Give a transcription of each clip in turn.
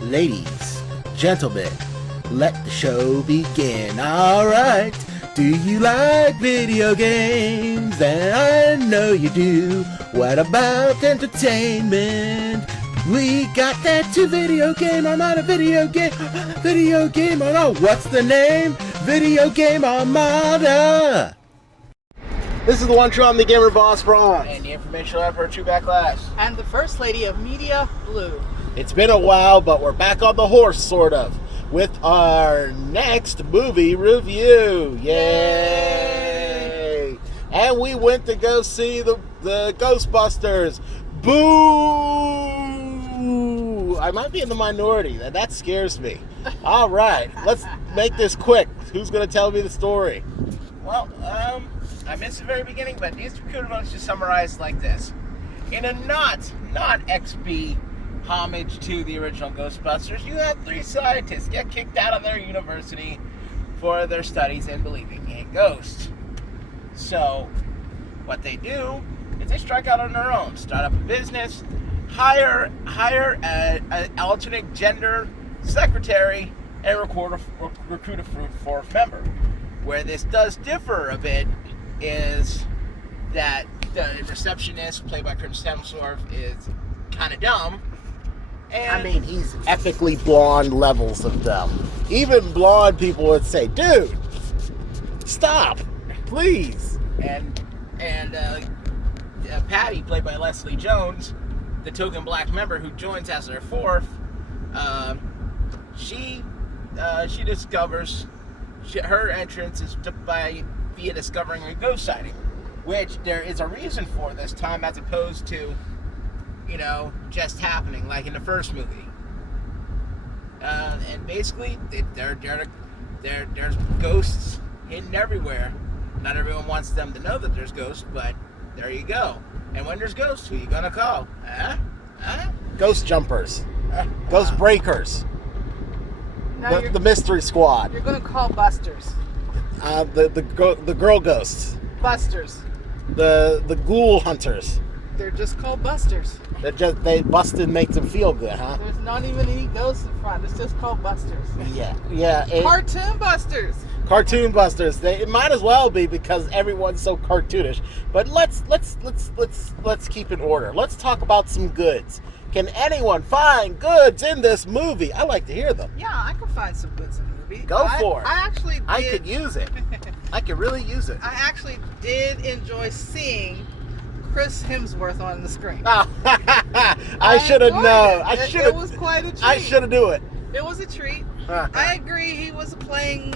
Ladies, gentlemen, let the show begin. Alright, do you like video games? And I know you do. What about entertainment? We got that to video game. I'm on a video game. Video game. Oh no, what's the name? Video Game Armada. This is the one true I'm the gamer boss Bronze. And the informational effort True Backlash. And the First Lady of Media, Blue. It's been a while, but we're back on the horse, sort of, with our next movie review. Yay! And we went to go see the Ghostbusters. Boo! I might be in the minority. That scares me. All right, let's make this quick. Who's going to tell me the story? Well, I missed the very beginning, but these recruiter votes just summarized like this. In a not XB homage to the original Ghostbusters, you have 3 scientists get kicked out of their university for their studies in believing in ghosts. So, what they do is they strike out on their own, start up a business, hire an alternate gender secretary, and recruit a fourth member. Where this does differ a bit is that the receptionist, played by Chris Hemsworth, is kind of dumb. And I mean, he's epically blonde levels of dumb. Even blonde people would say, dude, stop, please. And Patty, played by Leslie Jones, the token black member who joins as their fourth, she discovers her entrance is via discovering a ghost sighting, which there is a reason for this time as opposed to, just happening like in the first movie. And basically, there's ghosts hidden everywhere. Not everyone wants them to know that there's ghosts, but there you go. And when there's ghosts, who you gonna call? Ghost jumpers, ghost breakers, No, the mystery squad, You're going to call Busters. the girl ghosts, Busters. the ghoul hunters. They're just called Busters. They busted makes them feel good, huh? There's not even any ghosts in front. It's just called Busters. Yeah. Cartoon Busters. Cartoon Busters. It might as well be because everyone's so cartoonish. But let's keep in order. Let's talk about some goods. Can anyone find goods in this movie? I like to hear them. Yeah, I can find some goods in the movie. Go for it. I actually did. I could use it. I could really use it. I actually did enjoy seeing Chris Hemsworth on the screen. I should have known. It was quite a treat. I should have do it. It was a treat. I agree. He was playing,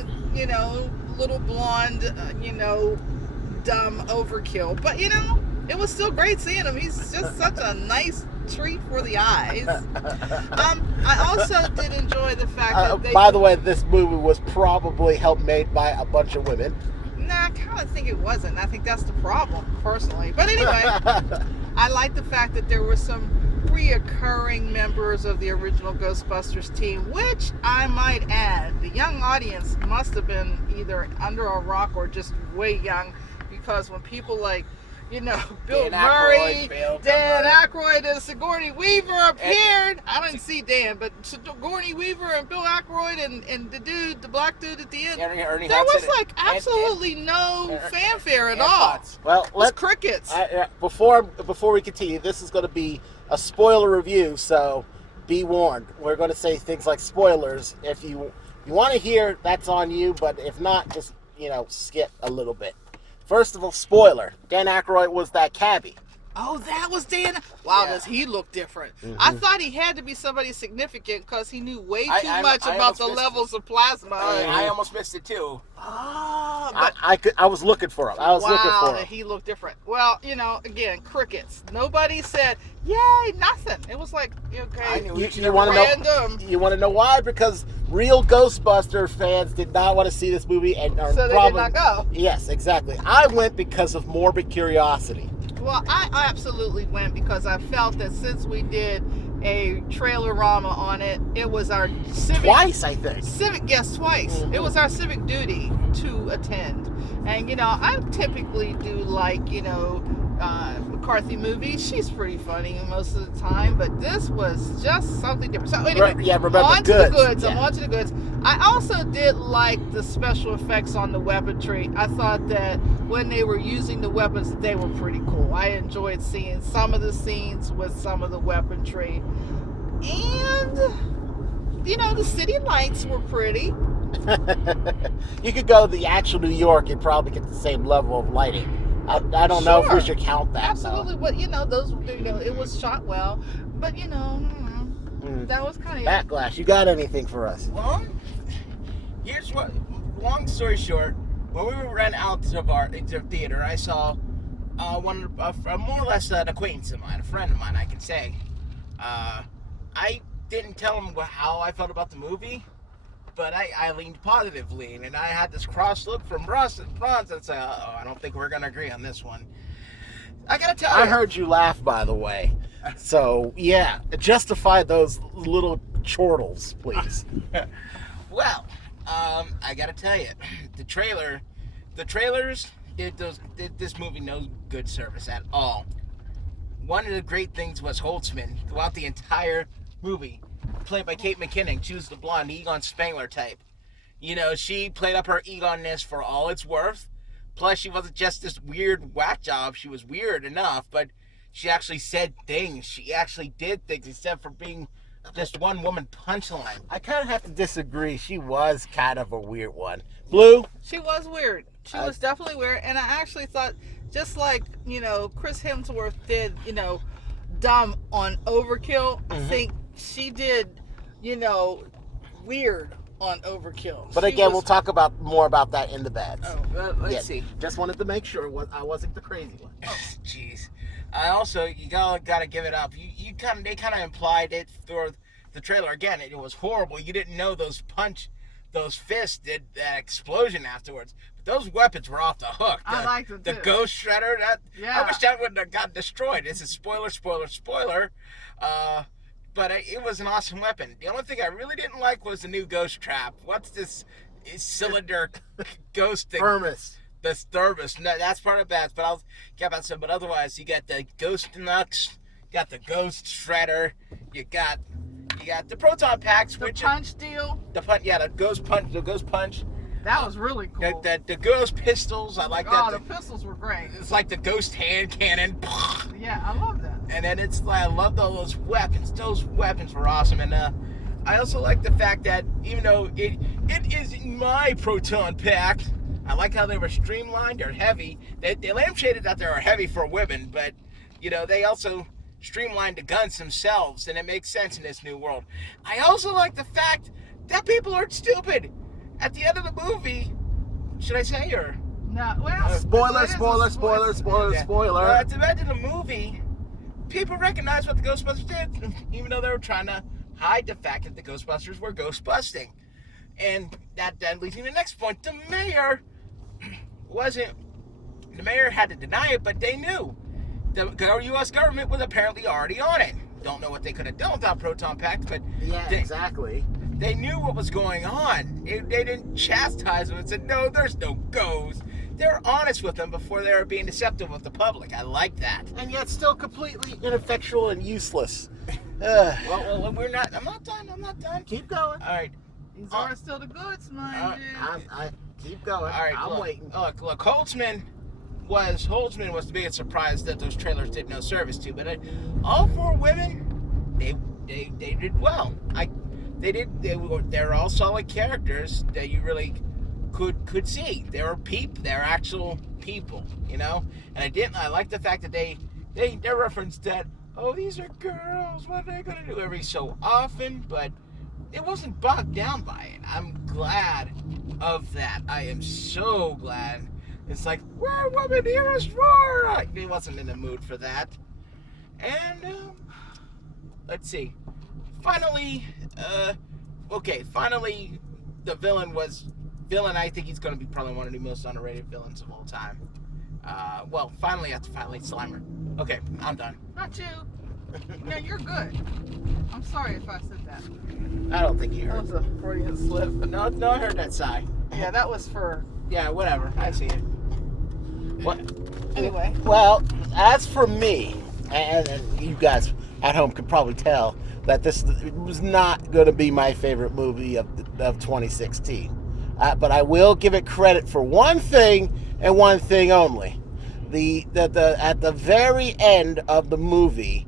little blonde, dumb overkill. But, it was still great seeing him. He's just such a nice treat for the eyes. I also did enjoy the fact that by the way, this movie was probably helped made by a bunch of women. Nah, I kind of think it wasn't. I think that's the problem, personally. But anyway, I like the fact that there were some reoccurring members of the original Ghostbusters team, which I might add, the young audience must have been either under a rock or just way young, because when people like, Bill Murray, Dan Aykroyd, and Sigourney Weaver appeared. I didn't see Dan, but Sigourney Weaver and Bill Aykroyd and the black dude at the end. Ernie There was Hudson absolutely no fanfare at all. Well, let's crickets. Before we continue, this is going to be a spoiler review, so be warned. We're going to say things like spoilers. If you want to hear, that's on you. But if not, just skip a little bit. First of all, spoiler. Dan Aykroyd was that cabbie. Oh, that was Dan. Wow, Yeah. Does he look different? Mm-hmm. I thought he had to be somebody significant because he knew way too much about the levels of plasma. I almost missed it too. Oh, but I was looking for him. wow, he looked different. Well, again, crickets. Nobody said, "Yay!" Nothing. It was like, okay, You want to know? random. You want to know why? Because real Ghostbuster fans did not want to see this movie, and So they did not go. Yes, exactly. I went because of morbid curiosity. Well, I absolutely went because I felt that since we did a trailer-rama on it, it was our civic... Twice, I think. Twice. Mm-hmm. It was our civic duty to attend. And, I typically do like, McCarthy movies. She's pretty funny most of the time, but this was just something different. So anyway, Right, yeah, remember on to Goods. the goods. Yeah. I'm on to the goods. I also did like the special effects on the weaponry. I thought that when they were using the weapons, they were pretty cool. I enjoyed seeing some of the scenes with some of the weaponry. And, the city lights were pretty. You could go to the actual New York and probably get the same level of lighting. I don't know if we should count that. Absolutely, but it was shot well. But that was kind of Backlash. You got anything for us? Well, here's what. Long story short, when we ran out of our theater, I saw more or less an acquaintance of mine, a friend of mine, I can say. I didn't tell him how I felt about the movie, but I leaned positively, and I had this cross look from Ross and Franz and say, I don't think we're gonna agree on this one. I gotta tell you, I heard you laugh, by the way. So yeah, justify those little chortles, please. Well, I gotta tell you, the trailers did this movie no good service at all. One of the great things was Holtzman throughout the entire movie, played by Kate McKinnon. She was the blonde Egon Spengler type. She played up her Egon-ness for all it's worth. Plus, she wasn't just this weird whack job. She was weird enough, but she actually said things. She actually did things instead for being just one woman punchline. I kind of have to disagree. She was kind of a weird one. Blue? She was weird. She was definitely weird. And I actually thought, just like, Chris Hemsworth did, dumb on Overkill, I think she did, weird on Overkill. But again, we'll talk more about that in the beds. Oh, let's see. Just wanted to make sure I wasn't the crazy one. Oh, jeez. I also, you gotta give it up. They kind of implied it through the trailer. Again, it was horrible. You didn't know those fists did that explosion afterwards. But those weapons were off the hook. I liked it too. The ghost shredder. I wish that wouldn't have got destroyed. This is spoiler. But it was an awesome weapon. The only thing I really didn't like was the new ghost trap. What's this cylinder ghost thing? Thermos. The thermos. No, that's part of that. But I'll get about some. But otherwise, you got the ghost nuts, got the ghost shredder, you got the proton packs, the punch deal. The ghost punch. That was really cool. The ghost pistols. I like that. Oh, the pistols were great. It's like the ghost hand cannon. Yeah, I love that. And then I loved all those weapons. Those weapons were awesome. And I also like the fact that even though it isn't my proton pack, I like how they were streamlined. They're heavy. They lampshaded that they were heavy for women, but they also streamlined the guns themselves, and it makes sense in this new world. I also like the fact that people aren't stupid. At the end of the movie, should I say or? No, well, Spoiler. At the end of the movie, people recognized what the Ghostbusters did, even though they were trying to hide the fact that the Ghostbusters were ghostbusting. And that then leads me to the next point. The mayor had to deny it, but they knew. The U.S. government was apparently already on it. Don't know what they could have done without proton packs, but Exactly. They knew what was going on. They didn't chastise them and said, no, there's no ghost. They were honest with them before they were being deceptive with the public. I like that. And yet still completely ineffectual and useless. Well, we're not. I'm not done. Keep going. All right. These are still the goods, mind you. I keep going. All right. I'm waiting. Look, Holtzman was the biggest surprise that those trailers did no service to. But all four women, they did well. They're all solid characters that you really could see. They were they're actual people, And I like the fact that they referenced that, oh, these are girls, what are they gonna do every so often, but it wasn't bogged down by it. I'm glad of that. I am so glad. It's like, we're women heroes roar! He wasn't in the mood for that. And let's see. Finally, the villain, I think he's going to be probably one of the most underrated villains of all time. Finally, Slimer. Okay, I'm done. Not you. No, you're good. I'm sorry if I said that. I don't think you That heard. was a Freudian slip. No, I heard that sigh. Yeah, that was for... Yeah, whatever. I see it. What? Anyway. Well, as for me, and you guys at home could probably tell that this was not going to be my favorite movie of 2016. But I will give it credit for one thing and one thing only. At the very end of the movie,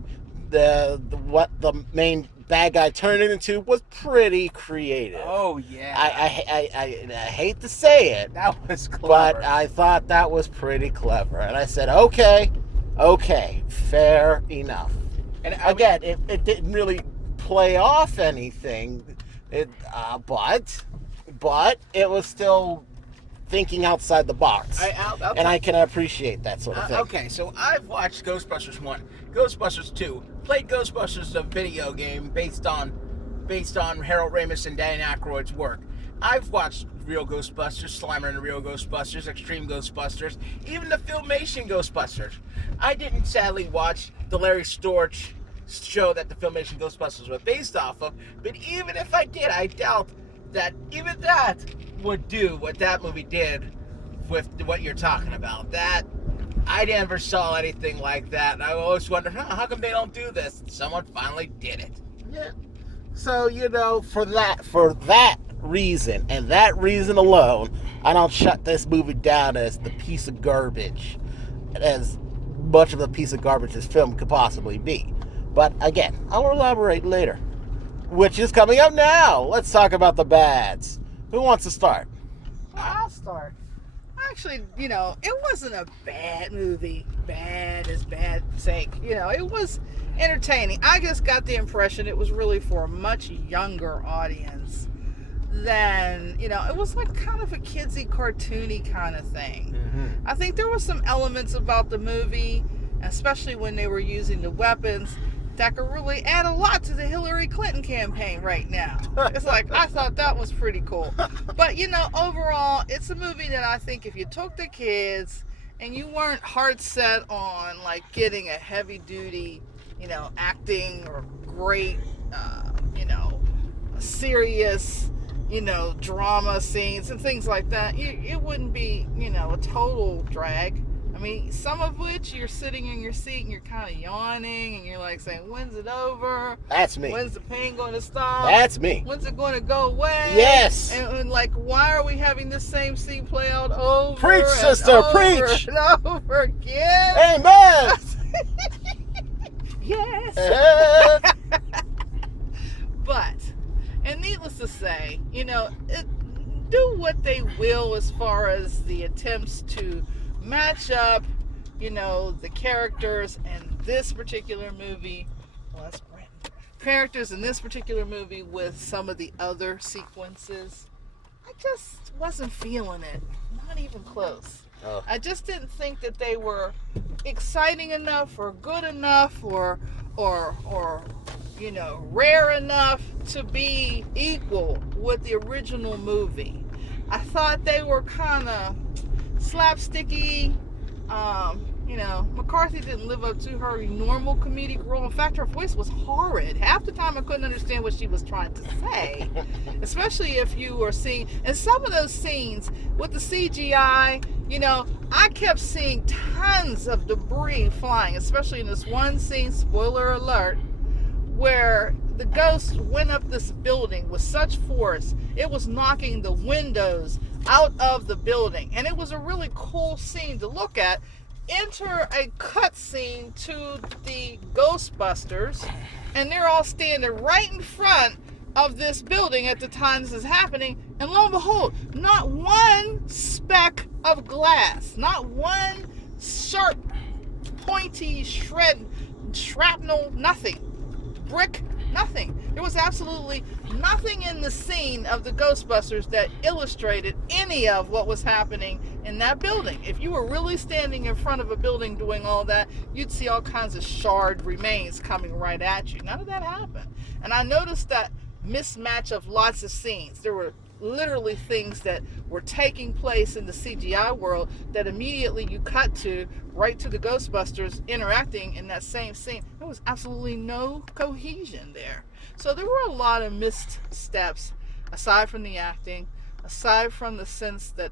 what the main bad guy turned it into was pretty creative. Oh yeah. I hate to say it, That was clever. but I thought that was pretty clever, and I said, okay, fair enough. And Again, it didn't really play off anything, but it was still thinking outside the box, and I can appreciate that sort of thing. Okay, so I've watched Ghostbusters 1, Ghostbusters 2, played Ghostbusters, the video game based on Harold Ramis and Dan Aykroyd's work. I've watched Real Ghostbusters, Slimer and the Real Ghostbusters, Extreme Ghostbusters, even the Filmation Ghostbusters. I didn't sadly watch the Larry Storch show that the Filmation Ghostbusters were based off of, but even if I did, I doubt that even that would do what that movie did with what you're talking about. That I never saw anything like that, and I always wondered, how come they don't do this? And someone finally did it. Yeah. So for that reason and that reason alone, I don't shut this movie down as the piece of garbage, as much of a piece of garbage this film could possibly be. But again, I'll elaborate later, which is coming up now. Let's talk about the bads. Who wants to start? I'll start. Actually, it wasn't a bad movie. Bad is bad sake. It was entertaining. I just got the impression it was really for a much younger audience than, it was like kind of a kidsy, cartoony kind of thing. Mm-hmm. I think there were some elements about the movie, especially when they were using the weapons, that could really add a lot to the Hillary Clinton campaign right now. It's like, I thought that was pretty cool. But, overall, it's a movie that I think if you took the kids and you weren't hard set on, like, getting a heavy duty, acting or great, serious, drama scenes and things like that, it wouldn't be, a total drag. I mean, some of which you're sitting in your seat and you're kind of yawning and you're like saying, when's it over? That's me. When's the pain going to stop? That's me. When's it going to go away? Yes. And like, why are we having this same scene play out over Preach, and sister, over preach. and over again? Amen. Yes. But, and needless to say, do what they will as far as the attempts to match up, the characters in this particular movie. Well, that's Brandon. Characters in this particular movie with some of the other sequences. I just wasn't feeling it. Not even close. Oh. I just didn't think that they were exciting enough or good enough or rare enough to be equal with the original movie. I thought they were kind of slapsticky. McCarthy didn't live up to her normal comedic role. In fact, her voice was horrid. Half the time I couldn't understand what she was trying to say. Especially if you were seeing, and some of those scenes with the CGI, I kept seeing tons of debris flying, especially in this one scene, spoiler alert, where the ghost went up this building with such force, it was knocking the windows out of the building. And it was a really cool scene to look at. Enter a cut scene to the Ghostbusters, and they're all standing right in front of this building at the time this is happening, and lo and behold, not one speck of glass, not one sharp, pointy shrapnel, nothing. Brick, nothing. There was absolutely nothing in the scene of the Ghostbusters that illustrated any of what was happening in that building. If you were really standing in front of a building doing all that, you'd see all kinds of charred remains coming right at you. None of that happened. And I noticed that mismatch of lots of scenes. There were literally things that were taking place in the CGI world that immediately you cut to right to the Ghostbusters interacting in that same scene. There was absolutely no cohesion there. So there were a lot of missed steps, aside from the acting, aside from the sense that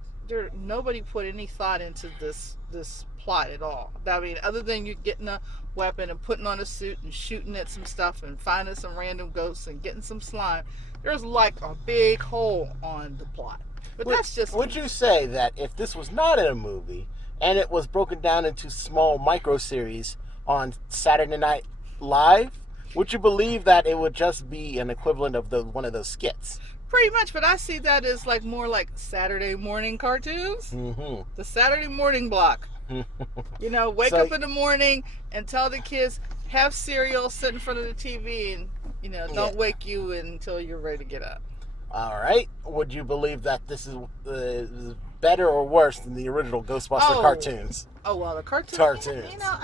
nobody put any thought into this this plot at all. I mean, other than you getting a weapon and putting on a suit and shooting at some stuff and finding some random ghosts and getting some slime, there's like a big hole on the plot. But that's just... Would you say that if this was not in a movie and it was broken down into small micro series on Saturday Night Live, would you believe that it would just be an equivalent of one of those skits? Pretty much, but I see that as like more like Saturday morning cartoons. Mm-hmm. The Saturday morning block. You know, wake up in the morning and tell the kids, have cereal, sit in front of the TV, and, you know, don't wake you until you're ready to get up. All right. Would you believe that this is better or worse than the original Ghostbuster cartoons? Oh, well, the cartoons. You know,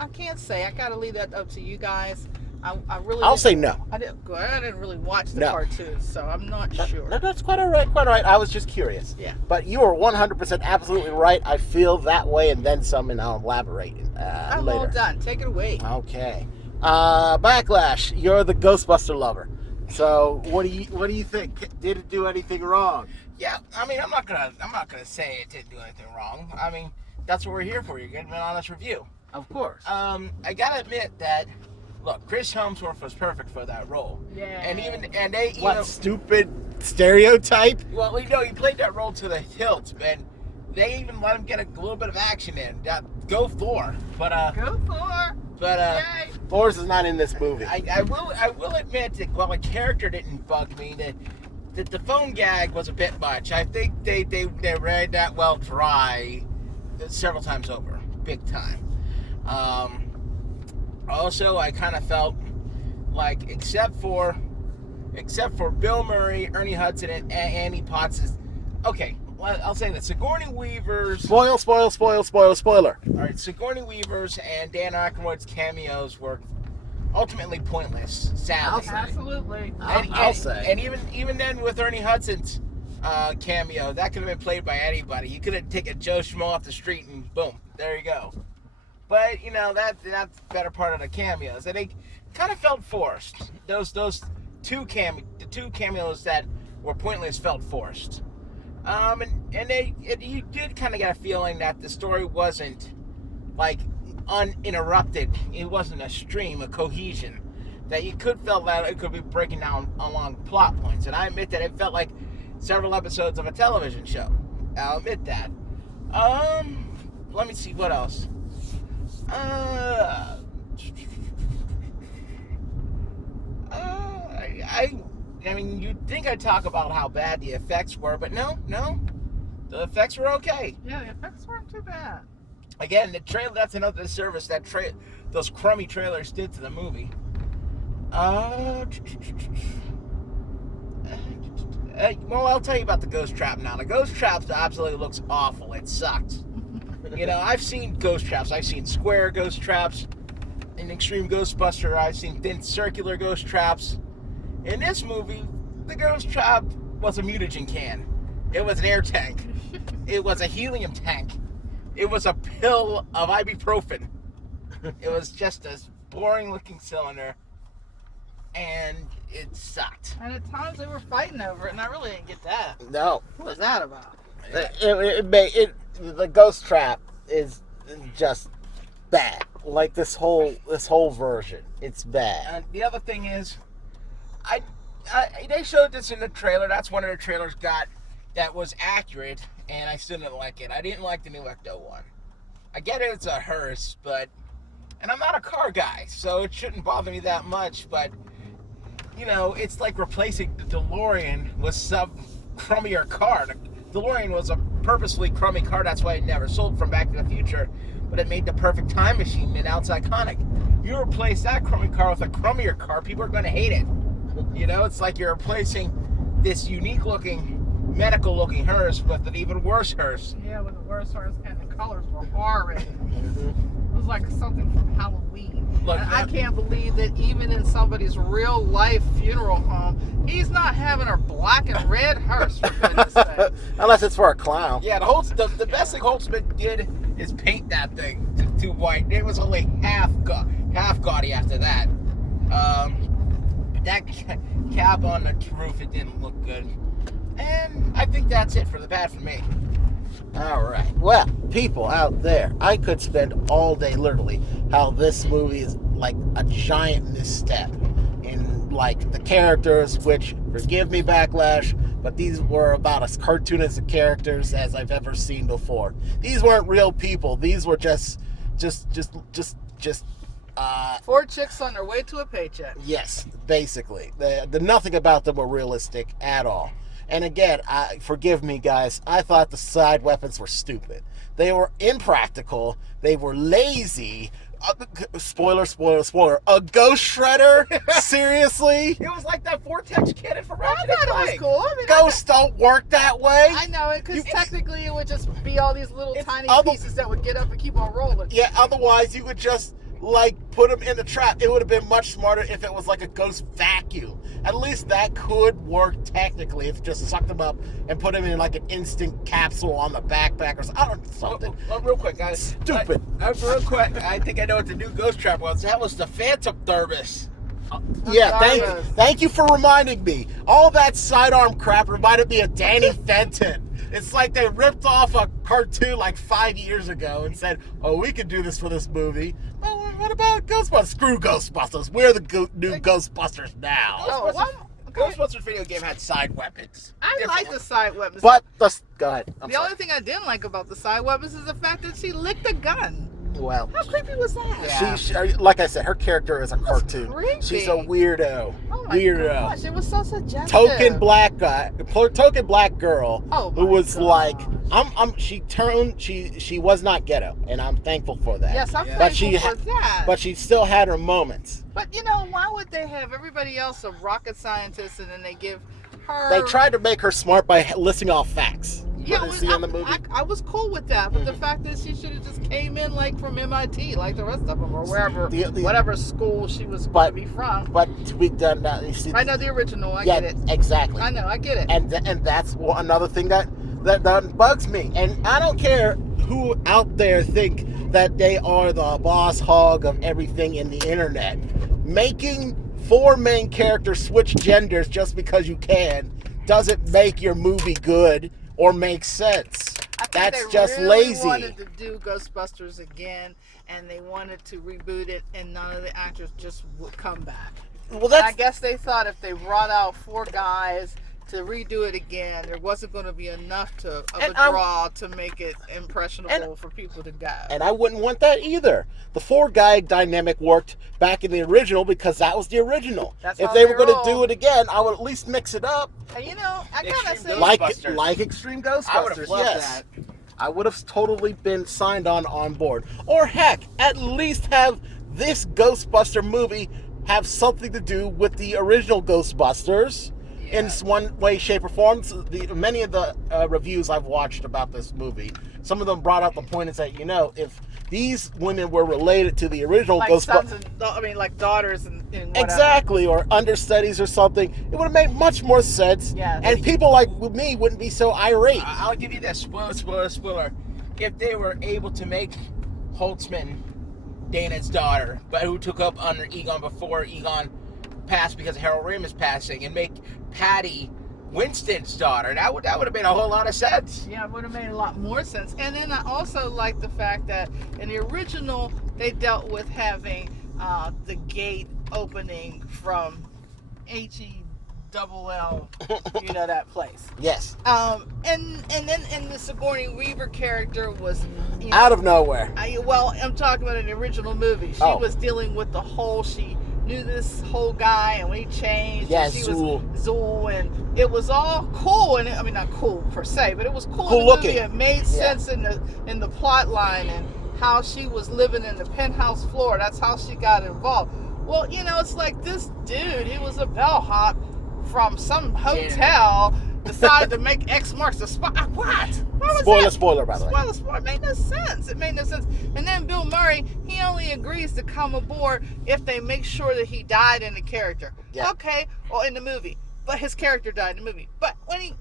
I can't say. I got to leave that up to you guys. I'll say no. I didn't really watch the cartoons, so I'm not sure. No, that's quite all right. Quite all right. I was just curious. Yeah. But you are 100% absolutely right. I feel that way, and then some, and I'll elaborate I'm later. all done. Take it away. Okay. Backlash. You're the Ghostbuster lover. So what do you think? Did it do anything wrong? Yeah. I mean, I'm not gonna say it didn't do anything wrong. I mean, that's what we're here for. You're getting an honest review. Of course. I gotta admit that. Look, Chris Hemsworth was perfect for that role. Yeah. And they stupid stereotype? Well, you know, he played that role to the hilt, and they even let him get a little bit of action in. Go Thor. Go Thor. Yay. Thor's is not in this movie. I will admit that while the character didn't bug me, that the phone gag was a bit much. I think they read that well dry several times over, big time. Also, I kind of felt like, except for Bill Murray, Ernie Hudson, and Annie Potts, okay, I'll say that Sigourney Weaver's... Spoiler. All right, Sigourney Weaver's and Dan Aykroyd's cameos were ultimately pointless, sadly. Absolutely. I'll say. And even then, with Ernie Hudson's cameo, that could have been played by anybody. You could have taken Joe Schmo off the street and boom, there you go. But, you know, that's the better part of the cameos. And they kind of felt forced. Those two cameos that were pointless felt forced. You did kind of get a feeling that the story wasn't, like, uninterrupted. It wasn't a stream, a cohesion. That you could feel that it could be breaking down along plot points. And I admit that it felt like several episodes of a television show. I'll admit that. Let me see, what else? I mean, you'd think I'd talk about how bad the effects were, but no. The effects were okay. Yeah, the effects weren't too bad. Again, the trailer, that's another disservice that those crummy trailers did to the movie. Well, I'll tell you about the Ghost Trap now. The Ghost Trap absolutely looks awful. It sucks. You know, I've seen ghost traps. I've seen square ghost traps. In Extreme Ghostbuster, I've seen thin circular ghost traps. In this movie, the ghost trap was a mutagen can. It was an air tank. It was a helium tank. It was a pill of ibuprofen. It was just a boring-looking cylinder, and it sucked. And at times they were fighting over it, and I really didn't get that. No. What was that about? The Ghost Trap is just bad. Like this whole version, it's bad. And the other thing is, they showed this in the trailer. That's one of the trailers got that was accurate, and I still didn't like it. I didn't like the new Ecto one. I get it, it's a hearse, and I'm not a car guy, so it shouldn't bother me that much. But you know, it's like replacing the DeLorean with some crummier car. The DeLorean was a purposely crummy car. That's why it never sold from Back to the Future. But it made the perfect time machine, and now it's iconic. You replace that crummy car with a crummier car, people are going to hate it. You know, it's like you're replacing this unique-looking, medical-looking hearse with an even worse hearse. Yeah, with a worse hearse, and the colors were horrid. It was like something from Halloween. Look, and I can't believe that even in somebody's real-life funeral home, he's not having a black and red hearse, for goodness sake. Unless it's for a clown. Yeah, the best thing Holtzman did is paint that thing to white. It was only half gaudy after that. That cap on the roof, it didn't look good. And I think that's it for the bad for me. All right. Well, people out there, I could spend all day literally how this movie is like a giant misstep in like the characters, which, forgive me, Backlash, but these were about as cartoonish of characters as I've ever seen before. These weren't real people. These were just Four chicks on their way to a paycheck. yes, basically. The nothing about them were realistic at all. And again, forgive me, guys, I thought the side weapons were stupid. They were impractical. They were lazy. Spoiler. A ghost shredder? Seriously? It was like that vortex cannon from I Ratchet and thought it was Clank. cool. I mean, Ghosts don't work that way. I know it, because technically it would just be all these little It's tiny other- pieces that would get up and keep on rolling. Yeah, otherwise you would just like put them in the trap. It would have been much smarter if it was like a ghost vacuum. At least that could work technically if you just sucked them up and put them in like an instant capsule on the backpack or something. Real quick, guys. Stupid. Real quick, I think I know what the new ghost trap was. That was the Phantom Thermos. Yeah, Thermos. thank you for reminding me. All that sidearm crap reminded me of Danny Fenton. It's like they ripped off a cartoon like 5 years ago and said, "Oh, we can do this for this movie." Oh, what about Ghostbusters? Screw Ghostbusters. We're the new Ghostbusters now. Oh, well, Ghostbusters video game had side weapons. I like the side weapons. But go ahead. I'm the sorry. only thing I didn't like about the side weapons is the fact that she licked a gun. Well, How creepy was that? Yeah. she, like I said, her character is a cartoon. creepy. She's a weirdo. Oh my gosh, it was so suggestive. Token black girl Oh who my was like, gosh. she was not ghetto, and I'm thankful for that. Yes, I'm Yeah. thankful But for that. But she still had her moments. But you know, why would they have everybody else a rocket scientist and then they give her? They tried to make her smart by listing off facts. Yeah, What is he on the movie? I was cool with that, but the fact is, she should have just came in like from MIT, like the rest of them, or wherever, whatever school she was going to be from. But we done that. You see, I know the original. I yeah, get it. exactly. I know. I get it. And that's another thing that bugs me. And I don't care who out there think that they are the boss hog of everything in the internet. Making 4 main characters switch genders just because you can doesn't make your movie good or make sense. I think That's they just really lazy. wanted to do Ghostbusters again, and they wanted to reboot it, and none of the actors just would come back. Well, And I that's guess they thought if they brought out 4 guys to redo it again, there wasn't going to be enough of a draw to make it impressionable for people to go. and I wouldn't want that either. The 4-guy dynamic worked back in the original because that was the original. That's If how they they were going to roll. do it again, I would at least mix it up. And you know, I gotta Extreme say, Ghostbusters. Like Extreme Ghostbusters. I would have loved yes. that. I would have totally been signed on board. Or heck, at least have this Ghostbuster movie have something to do with the original Ghostbusters in one way, shape, or form. So many of the reviews I've watched about this movie, some of them brought up the point and said, if these women were related to the original like Ghostbusters, sons and like daughters and whatever. exactly, or understudies or something, it would have made much more sense. Yeah. And people like me wouldn't be so irate. I'll give you that spoiler. If they were able to make Holtzman Dana's daughter, but who took up under Egon before Egon passed because of Harold Ramis passing, and make Patty Winston's daughter, that would have made a whole lot of sense. Yeah, it would have made a lot more sense. And then I also like the fact that in the original, they dealt with having the gate opening from HELL, that place. Yes. And then the Sigourney Weaver character was Out of nowhere. I'm talking about in the original movie. She was dealing with the whole. She knew this whole guy, and when he changed, Yeah, and she Zool. was Zool, and it was all cool. And I mean, not cool per se, but it was cool. Cool in the looking. movie. It made sense in the plot line and how she was living in the penthouse floor. That's how she got involved. Well, it's like this dude. He was a bellhop from some hotel. Decided to make X marks the spot. What? What was Spoiler, by the way. Spoiler. It made no sense. And then Bill Murray, he only agrees to come aboard if they make sure that he died in the character. Yeah. Okay, well, in the movie. But his character died in the movie. But when he,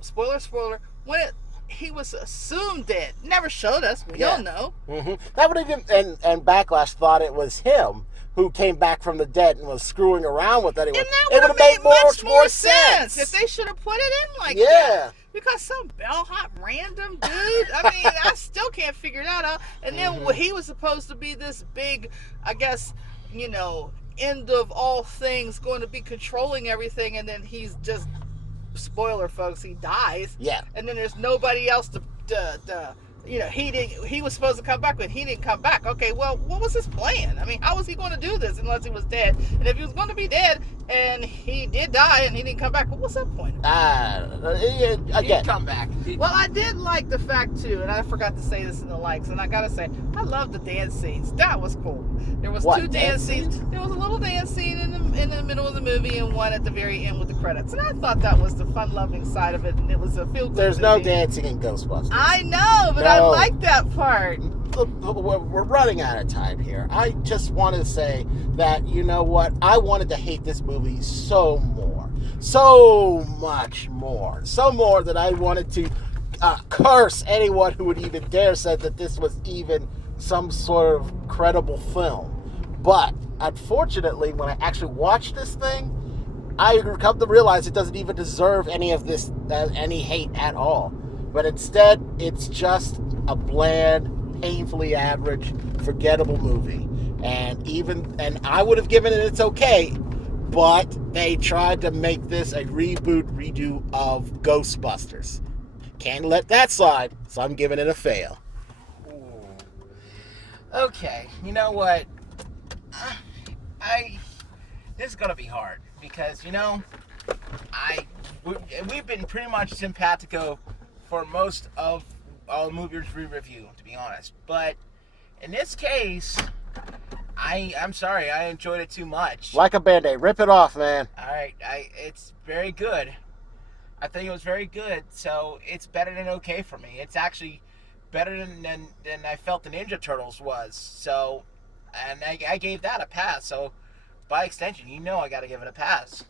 spoiler, when he was assumed dead, never showed us. We don't know. Mm-hmm. That would have been, and Backlash thought it was him who came back from the dead and was screwing around with anyone. And that It would have made much more sense if sense. they should have put it in like Yeah. that. Because some bellhop random dude, I mean, I still can't figure that out. And then he was supposed to be this big, I guess, you know, end of all things, going to be controlling everything, and then he's just, spoiler folks, he dies. Yeah. And then there's nobody else to you know, he was supposed to come back, but he didn't come back. Okay, well, what was his plan? I mean, how was he going to do this unless he was dead? And if he was going to be dead and he did die and he didn't come back, well, what's that point? He Again. come back. Well, I did like the fact too, and I forgot to say this in the likes, and I gotta say, I love the dance scenes. That was cool. There was What, two dance dance scenes. There was a little dance scene in the middle of the movie, and one at the very end with the credits. And I thought that was the fun-loving side of it, and it was a feel-good. There's no movie. dancing in Ghostbusters. I know, but I No. like that part. We're running out of time here. I just want to say that, you know what? I wanted to hate this movie so much more. So more that I wanted to curse anyone who would even dare say that this was even some sort of credible film. But unfortunately, when I actually watched this thing, I come to realize it doesn't even deserve any of this, any hate at all. But instead, it's just a bland, painfully average, forgettable movie. And I would have given it It's Okay, but they tried to make this a redo of Ghostbusters. Can't let that slide, so I'm giving it a fail. Okay, you know what? This is gonna be hard because we've been pretty much simpatico for most of all the movies we review, to be honest. But in this case, I'm sorry, I enjoyed it too much. Like a Band-Aid, rip it off, man. All right, it's very good. I think it was very good, so it's better than okay for me. It's actually better than I felt the Ninja Turtles was. So, and I gave that a pass. So, by extension, I got to give it a pass.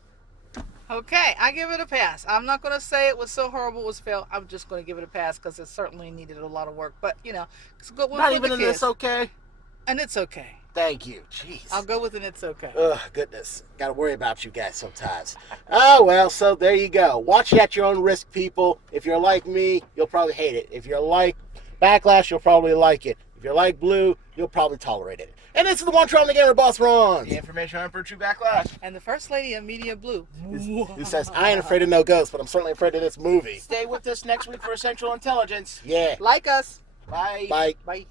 Okay, I give it a pass. I'm not going to say it was so horrible it was failed. I'm just going to give it a pass because it certainly needed a lot of work. But, it's a good one. Not for even the in kids. This Okay? And it's okay. Thank you. Jeez. I'll go with an It's Okay. Ugh, goodness. Got to worry about you guys sometimes. Oh, well, so there you go. Watch it at your own risk, people. If you're like me, you'll probably hate it. If you're like Backlash, you'll probably like it. If you're like Blue, you'll probably tolerate it. And this is the one Tron the Gamer Boss Ron. The information on True Backlash. And the First Lady of Media Blue. Who says, I ain't afraid of no ghosts, but I'm certainly afraid of this movie. Stay with us next week for Essential Intelligence. Yeah. Like us. Bye. Bye. Bye.